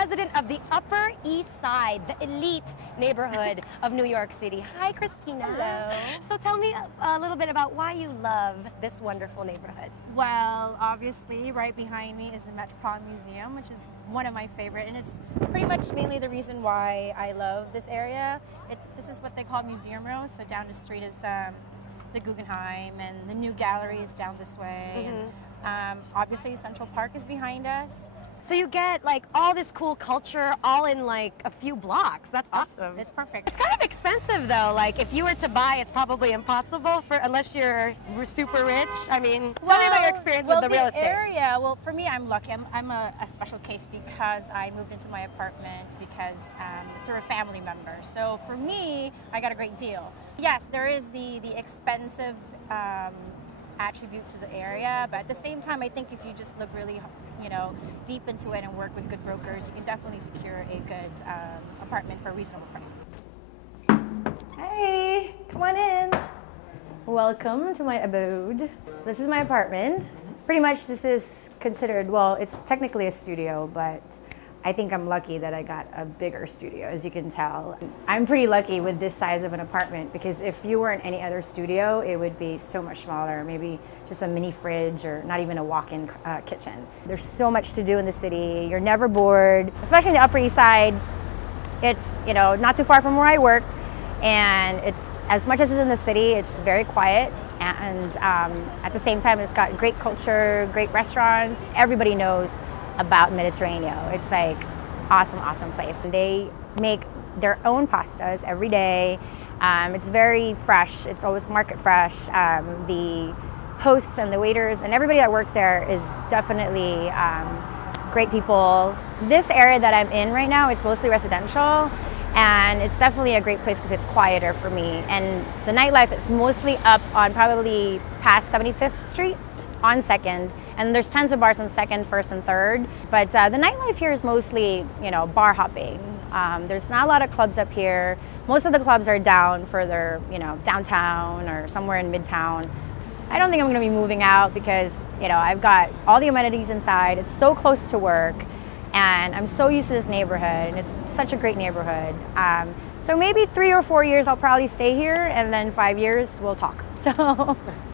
resident of the Upper East Side, the elite neighborhood of New York City. Hi, Christina. Hello. So tell me a little bit about why you love this wonderful neighborhood. Well, obviously, right behind me is the Metropolitan Museum, which is one of my favorite, and it's pretty much mainly the reason why I love this area. This is what they call Museum Row, so down the street is the Guggenheim, and the new gallery is down this way. And, obviously, Central Park is behind us. So you get like all this cool culture all in like a few blocks. That's awesome. It's perfect. It's kind of expensive though. Like if you were to buy, it's probably impossible unless you're super rich. I mean, tell me about your experience with the real estate. Area, well, for me, I'm lucky. I'm a special case because I moved into my apartment through a family member. So for me, I got a great deal. Yes, there is the expensive attribute to the area, but at the same time, I think if you just look really, deep into it and work with good brokers, you can definitely secure a good apartment for a reasonable price. Hey, come on in. Welcome to my abode. This is my apartment. Pretty much this is considered, well, it's technically a studio, but I think I'm lucky that I got a bigger studio, as you can tell. I'm pretty lucky with this size of an apartment because if you were in any other studio, it would be so much smaller, maybe just a mini fridge or not even a walk-in kitchen. There's so much to do in the city. You're never bored, especially in the Upper East Side. It's, not too far from where I work, and it's, as much as it's in the city, it's very quiet. And at the same time, it's got great culture, great restaurants. Everybody knows about Mediterranean. It's like awesome place. They make their own pastas every day. It's very fresh. It's always market fresh. The hosts and the waiters and everybody that works there is definitely great people. This area that I'm in right now is mostly residential, and it's definitely a great place because it's quieter for me. And the nightlife is mostly up on probably past 75th Street on 2nd. And there's tons of bars on 2nd, 1st, and 3rd. But the nightlife here is mostly, bar hopping. There's not a lot of clubs up here. Most of the clubs are down further, downtown or somewhere in Midtown. I don't think I'm gonna be moving out because, I've got all the amenities inside. It's so close to work, and I'm so used to this neighborhood, and it's such a great neighborhood. So maybe 3 or 4 years I'll probably stay here, and then 5 years we'll talk. So.